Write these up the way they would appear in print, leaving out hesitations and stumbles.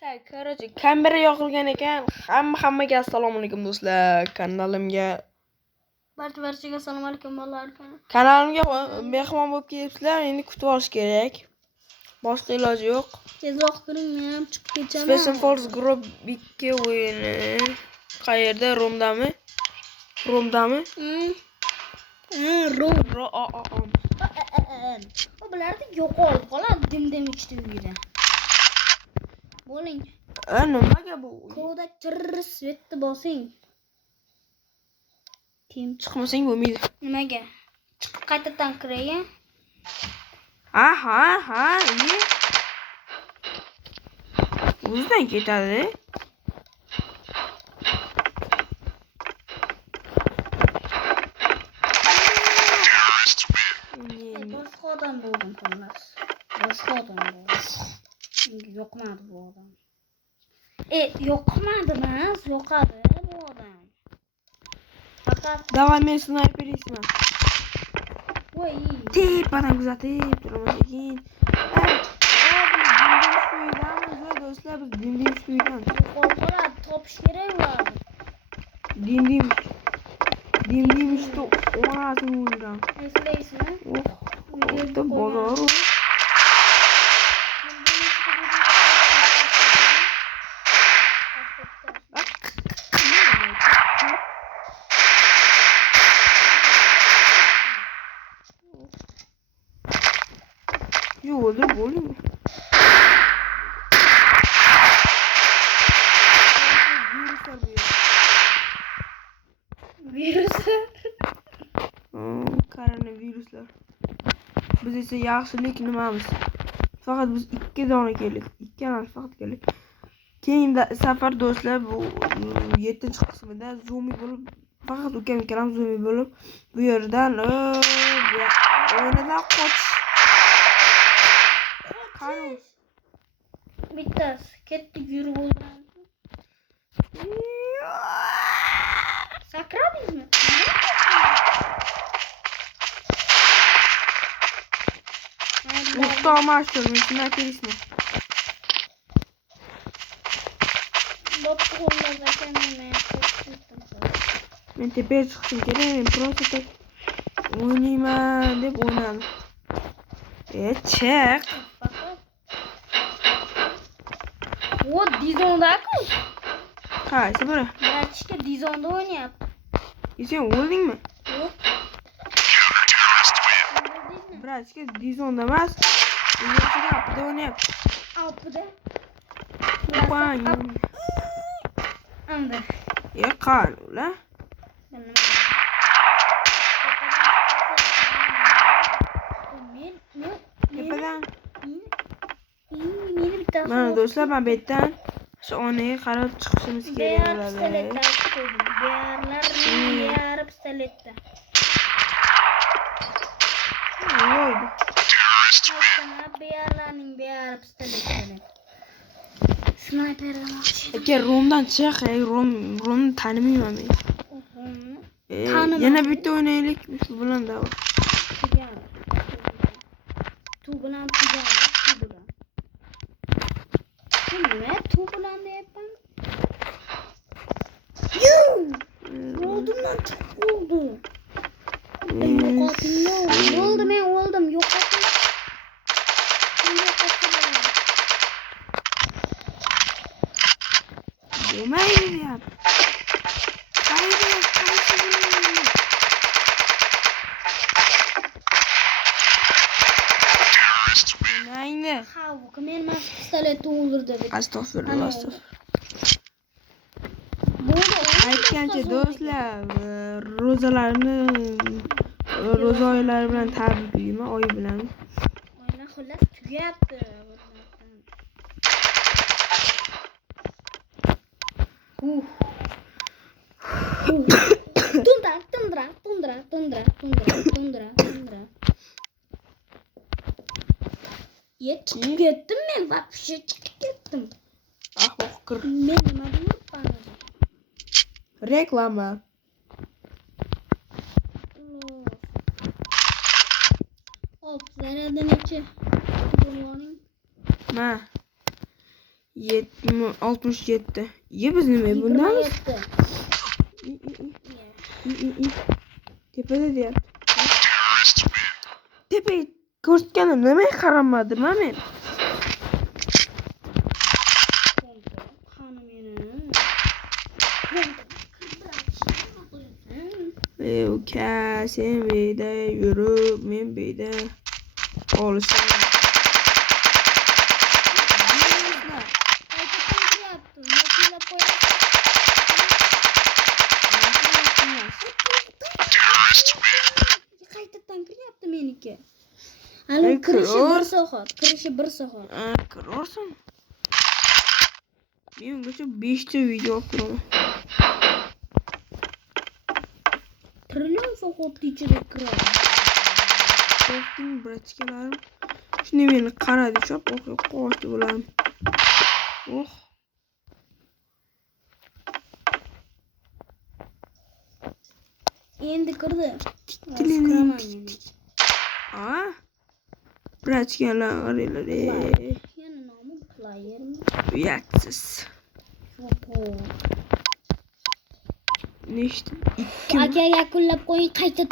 Tak, короче, kamera yoqilgan ekan. Hammaga assalomu alaykum do'stlar. Kanalimga Barchaga assalomu alaykum bolalar. Kanalimga mehmon bo'lib kelibsizlar. Endi kutib olish kerak. Boshqa iloji yo'q. Tezroq kiring, men ham chiqib ketaman. Space Force Group 2 o'yini qayerda? Romdami? Romdami? Rom. O bularda yo'qolib qoladi dim ichdi uyda. Bo'ling. Nimaga bu? Kodak svetni bosing. Kim chiqmasang bo'lmaydi. Nimaga? Chiqib qaytadan kiray. Ha. O'zidan ketadi. Boshqa odam bo'ldim xullas. Boshqa odam bo'ldim. Yo'qmadi bu odam. Yo'qmadi-mas, yo'qadi bu odam. Faqat Давай men snayperisman. Voy, tepadan kuzatib turaman ekan. Do'stlar, biz dindim suydan. Qo'rqadi, topish kerak ularni. Dindim işte onasını uyuram. Esleysizmi? Orada bozor. Yok olur mu? Viruslar. Koronaviruslar. Biz esa yaxshilik nimamiz? Faqat biz 2 dona keldik. 2 emas, faqat keldik. Keyingi safar do'stlar bu 7-qismida zombi bo'lib, faqat ukam kalam zombi bo'lib, bu yerdan o'yinadan qochish. Bittasi ketdi yurib o'lgan. Sakradingizmi? Muhtar maştur, mesela kerisini. Ben tepeye çıktım kerem, prosta tek oynayayım deb oynadım. Çek. O Dizon'da-ku. Qaysi biri? Bratishka Dizon'da o'ynayapti. Sen o'lding mi? Yo'q. Bratishka Dizon'da emas. Yo'qsa apda o'ynayapti. Apda. Bang. Anda. Qani ular? Tepadan. Mana do'stlar, men bu yerdan shu onaga qarab chiqishimiz kerak bo'ladi. Bear pistoletda. Voydi. Bear pistoletda. Sniperdan olishdi. Aka Romdan chiq, Romni tanimayman men. Yana bitta o'ynaylik shu bilan da. Tu bilan. Tu bilan deyapman. Oldimdan oldu. Yo'qoting. Men o'ldim. Yo'qoting. Bo'lmaydi deyapti. Nayni? Ha, bu men pistoletni o'ldirdi. Astagfirullah. Aytgancha do'stlar, ro'za oylari bilan tabriklayman, oy bilan. Oylar xullas tugayapti. Tundra. Chiqib ketdim men, вообще chiqib ketdim. Ahvoqir. Men nima deyapman? Reklama. Hop, zararda necha? Ma. 67. Ye biz nima bundamiz? Tepada deyapti. Tepaga ko'rsatganim nimaga qaramadimmi men? Uka sen buyda yurib men buyda olishim. Qaytadan kiryapti meniki. Hali kirishi bir soat. Ko'rsin. Men ungacha 5 ta video olib turaman. Trillion soat ichida kiradi. So'ting bratchkalarim. Shuni meni qaradi, chop o'qib qo'shdi bo'lam. Oh. Endi kirdi. Bratchkalar Yana nomi playermi? uyatsiz. Nechta? 2. Aka yakunlab qo'ying, qayta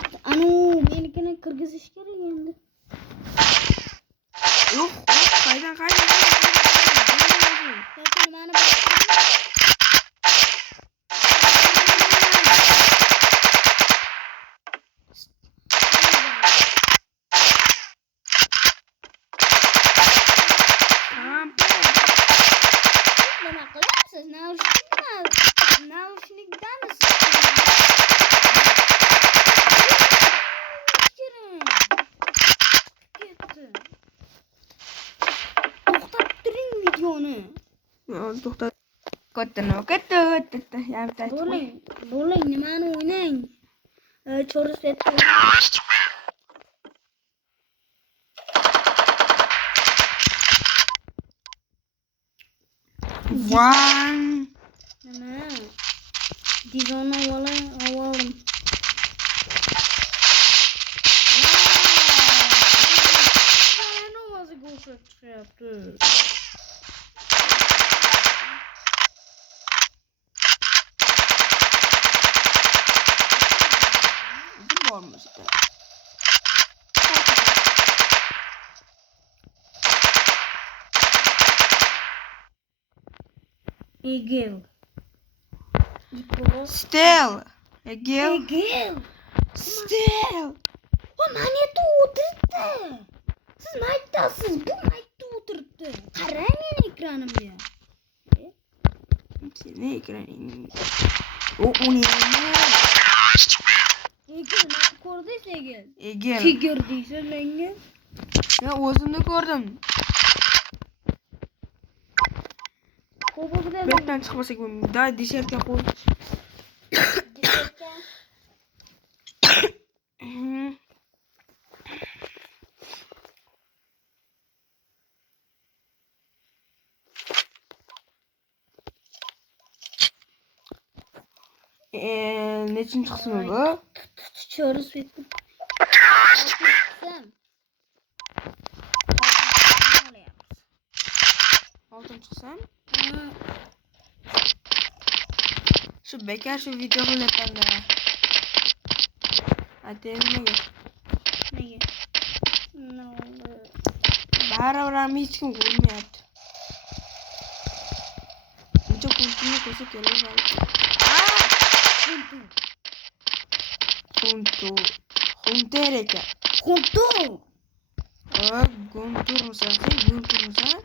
menikini kirgizish kerak endi. Yo'q, qaydan? Yoki nimani nima qilyapsiz? Naushnikdamiz. To'xtab turing videoni. To'xta. Katta. Yamta. Bo'ling, nimani o'ynang? Cho'risatda. One. Nima? Dizonni oldim. Mana ovoziga o'xshab chiqyapti. Bormasa. Egel. Still. Egel. Still. O maneta o'tiribdi. Siz maytasiz, bu maytda o'tiribdi. Qarang meni ekranimga. Seni ekraning. Uni Egel, ko'rdingiz Egel? Egel. Tiger deysiz menga. Men o'zimni ko'rdim. Ko'pigida Betdan chiqmasak bo'lmaydi. Da deshertga qo'y. Nechinchi qismi bu? Cho'ris etdim. Oltinchi qism. Shu bekar shu video qilyapman-da. Ataymi? Nega? Baribir ham hech kim ko'rmayapti. Uncha ko'ntini ko'rsa kelar. Hunter ekan. Hunter. Gunturmisan?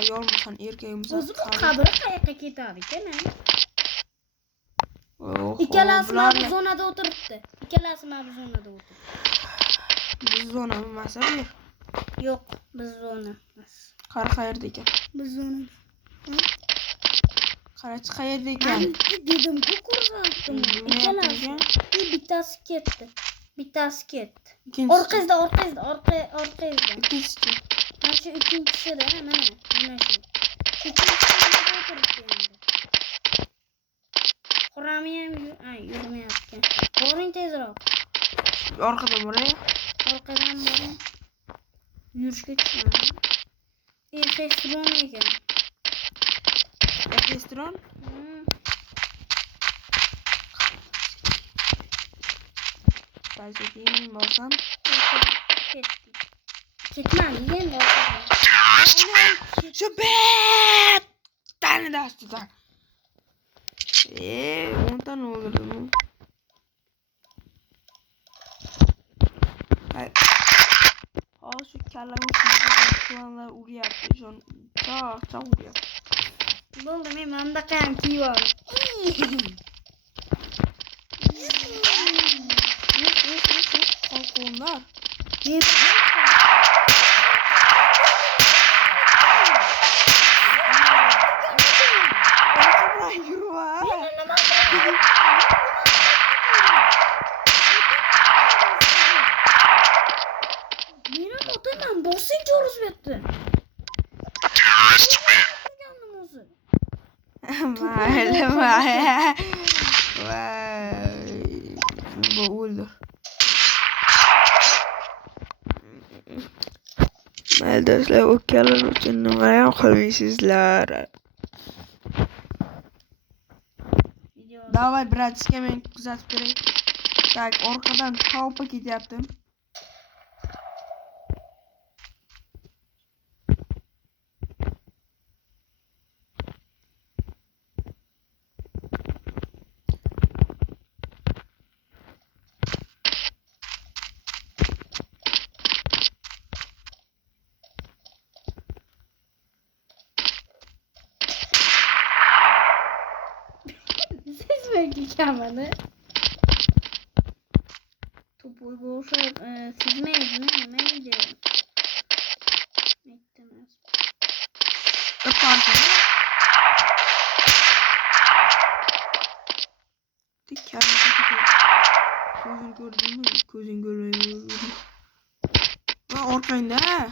Ayolmisan, erkakmisan? O'zi bu qabri qayoqqa ketadi ekan? Ikkalasi mana bu zonada o'tiribdi. Biz zonami emas bu. Yo'q, biz zonamiz. Qara qayerda ekan? Biz zona. Qarachi qayerda ekan? Dedim-ku ko'rsatdim. Ikkalasi. Bittasi ketdi. Ikkinchisi. Orqangizda. Ikkinchisi. Mana shu ikkinchisida, mana shu. Ikkinchisida o'tiribdi endi. Qur'ami ham yurmayapti. Boring tezroq. Orqadan boray. Orqadan boring. Yurishga tushmadi. Efestron ekan. Efestron? Balki borsam. Ketmadi endi. Şu bet! Tane daha tutar. 10 tane olurdu mu? Şu kellemin kullanlar uğrayaptı. Şu an çok uğrayaptı. Bo'ldi, men manda ham kiyib oldim. Kalkonlar. Meni otaman bosinchi o'rusbetdi. Mayli. Vay. Bu o'ldi. Mayli do'stlar, o'kkalar uchun nima ham qilmaysizlar. Davay bratishga men kuzatib turay. Tak, orqadan tavba ketyaptim. Siz belki kamını. Topu boşa sizmeyiz mi? Neydi? Beklemez. Öparsın. Dikkat et. Gözün gördün mü? Gözün görmüyor. Lan orkayında ha.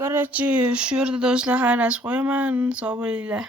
Короче, şu yerda do'stlar xayrlashib qo'yaman. Sog' bo'linglar.